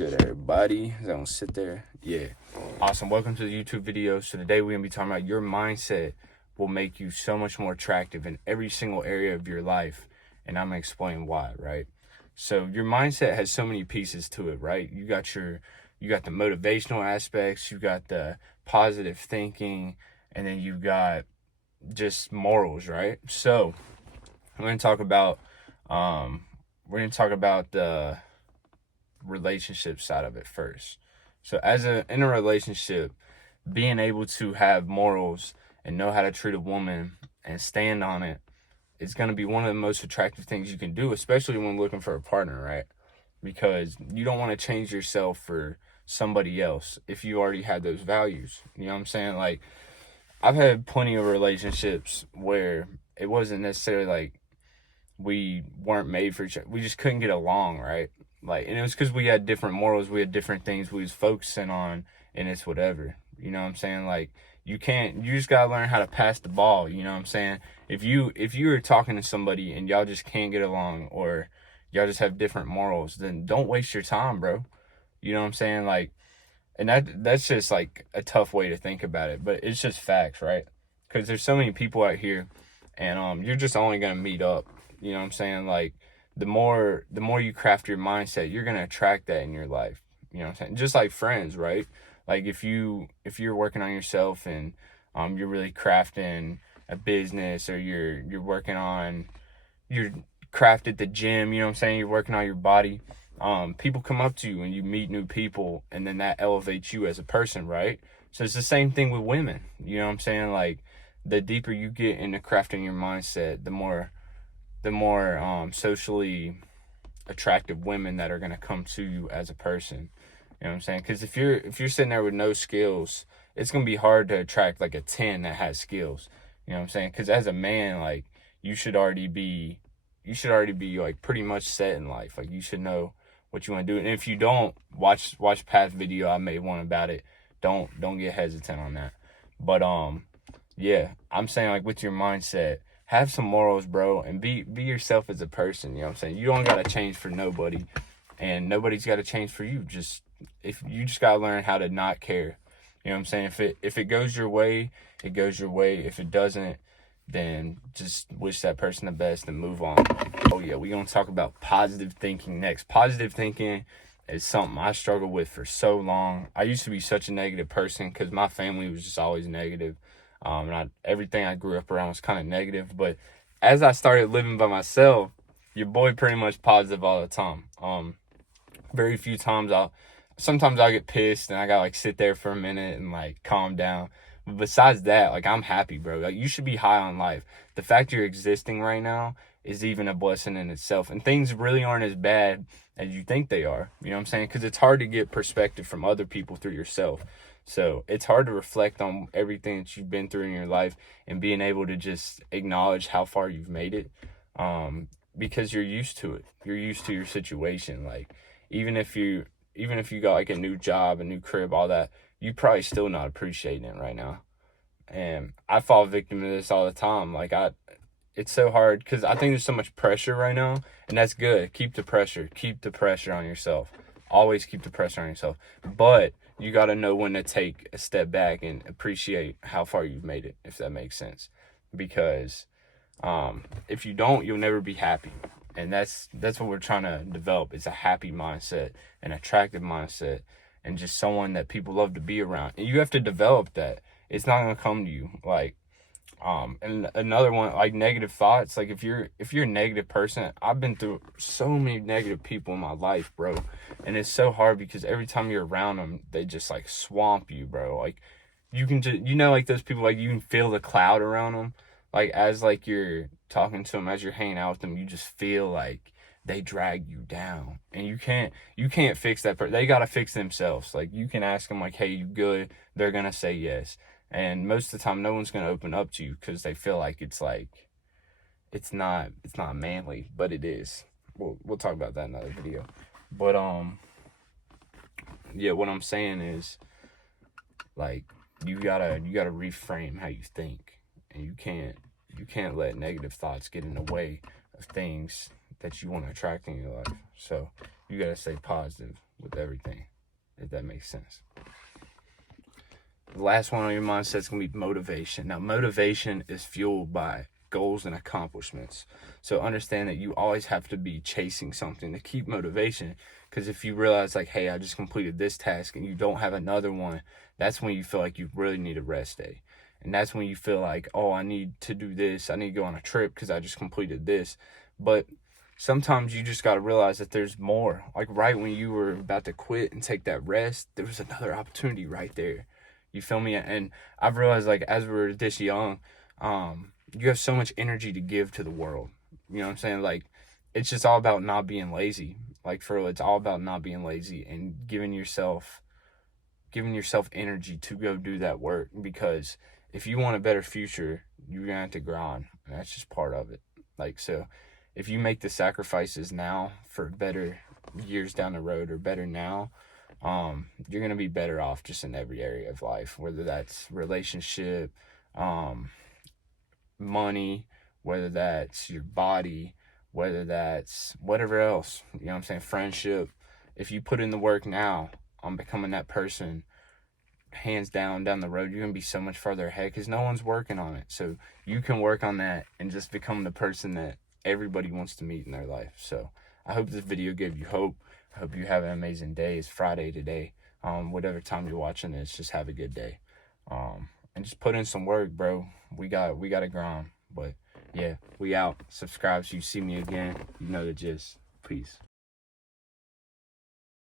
good, everybody? Don't sit there. Yeah. Awesome. Welcome to the YouTube video. So today we're going to be talking about your mindset will make you so much more attractive in every single area of your life. And I'm going to explain why, right? So your mindset has so many pieces to it, right? You got the motivational aspects, you got the positive thinking, and then you got just morals, right? So we're going to talk about the relationship side of it first. So in a relationship, being able to have morals and know how to treat a woman and stand on it is going to be one of the most attractive things you can do, especially when looking for a partner, right? Because you don't want to change yourself for somebody else if you already had those values. You know what I'm saying? Like, I've had plenty of relationships where it wasn't necessarily like we weren't made for each other. We just couldn't get along, right? Like, and it was because we had different morals, we had different things we was focusing on, and it's whatever. You know what I'm saying? Like, you just gotta learn how to pass the ball. You know what I'm saying? If you are talking to somebody and y'all just can't get along, or y'all just have different morals, then don't waste your time, bro. You know what I'm saying? Like, and that's just like a tough way to think about it, but it's just facts, right? Because there's so many people out here, and you're just only gonna meet up. You know what I'm saying? Like, the more you craft your mindset, you're gonna attract that in your life. You know what I'm saying? Just like friends, right? Like, if you're working on yourself and you're really crafting a business, or you're working on your craft at the gym, you know what I'm saying? You're working on your body. People come up to you and you meet new people, and then that elevates you as a person, right? So it's the same thing with women. You know what I'm saying? Like, the deeper you get into crafting your mindset, the more socially attractive women that are going to come to you as a person. You know what I'm saying? Because if you're sitting there with no skills, it's going to be hard to attract like a 10 that has skills. You know what I'm saying? Because as a man, like, you should already be like pretty much set in life. Like, you should know what you want to do. And if you don't, watch past video I made one about it. Don't get hesitant on that. But yeah, I'm saying, like, with your mindset, have some morals, bro, and be yourself as a person. You know what I'm saying? You don't gotta change for nobody, and nobody's gotta change for you. If you just gotta learn how to not care. You know what I'm saying? If it goes your way, it goes your way. If it doesn't, then just wish that person the best and move on. Oh yeah, we're gonna talk about positive thinking next. Positive thinking is something I struggled with for so long. I used to be such a negative person because my family was just always negative. And everything I grew up around was kind of negative. But as I started living by myself, your boy pretty much positive all the time. Very few times sometimes I'll get pissed and I gotta like sit there for a minute and like calm down. But besides that, like, I'm happy, bro. Like, you should be high on life. The fact you're existing right now is even a blessing in itself. And things really aren't as bad as you think they are. You know what I'm saying? Because it's hard to get perspective from other people through yourself. So it's hard to reflect on everything that you've been through in your life and being able to just acknowledge how far you've made it, because you're used to it. You're used to your situation. Like, even if you got like a new job, a new crib, all that, you probably still not appreciating it right now. And I fall victim to this all the time. Like, it's so hard because I think there's so much pressure right now, and that's good. Keep the pressure on yourself. Always keep the pressure on yourself. But you got to know when to take a step back and appreciate how far you've made it, if that makes sense. Because if you don't, you'll never be happy. And that's what we're trying to develop, is a happy mindset, an attractive mindset, and just someone that people love to be around. And you have to develop that. It's not going to come to you. Like, and another one, like, negative thoughts. Like, if you're a negative person, I've been through so many negative people in my life, bro. And it's so hard because every time you're around them, they just like swamp you, bro. Like, you can just, like, those people, like, you can feel the cloud around them. Like, as like you're talking to them, as you're hanging out with them, you just feel like they drag you down, and you can't fix that person. They got to fix themselves. Like, you can ask them, like, hey, you good? They're going to say yes. And most of the time, no one's going to open up to you because they feel like it's not manly, but it is. We'll talk about that in another video. But yeah, what I'm saying is, like, you gotta reframe how you think, and you can't let negative thoughts get in the way of things that you want to attract in your life. So you gotta stay positive. with everything, if that makes sense. The last one on your mindset is going to be motivation. Now, motivation is fueled by goals and accomplishments. So understand that you always have to be chasing something to keep motivation. Because if you realize, like, hey, I just completed this task and you don't have another one, that's when you feel like you really need a rest day. And that's when you feel like, oh, I need to do this. I need to go on a trip because I just completed this. But sometimes you just got to realize that there's more. Like right when you were about to quit and take that rest, there was another opportunity right there. You feel me? And I've realized, like, as we're this young, you have so much energy to give to the world. You know what I'm saying? Like, it's just all about not being lazy. Like, for real, it's all about not being lazy and giving yourself energy to go do that work. Because if you want a better future, you're gonna have to grind. And that's just part of it. Like, so if you make the sacrifices now for better years down the road, or better now, you're gonna be better off just in every area of life, whether that's relationship, money, whether that's your body, whether that's whatever else, you know what I'm saying, friendship. If you put in the work now on becoming that person, hands down the road, you're gonna be so much further ahead because no one's working on it. So you can work on that and just become the person that everybody wants to meet in their life. So I hope this video gave you hope. I hope you have an amazing day. It's Friday today. Whatever time you're watching this, just have a good day. And just put in some work, bro. We got to grind. But yeah, we out. Subscribe so you see me again. You know the gist. Peace.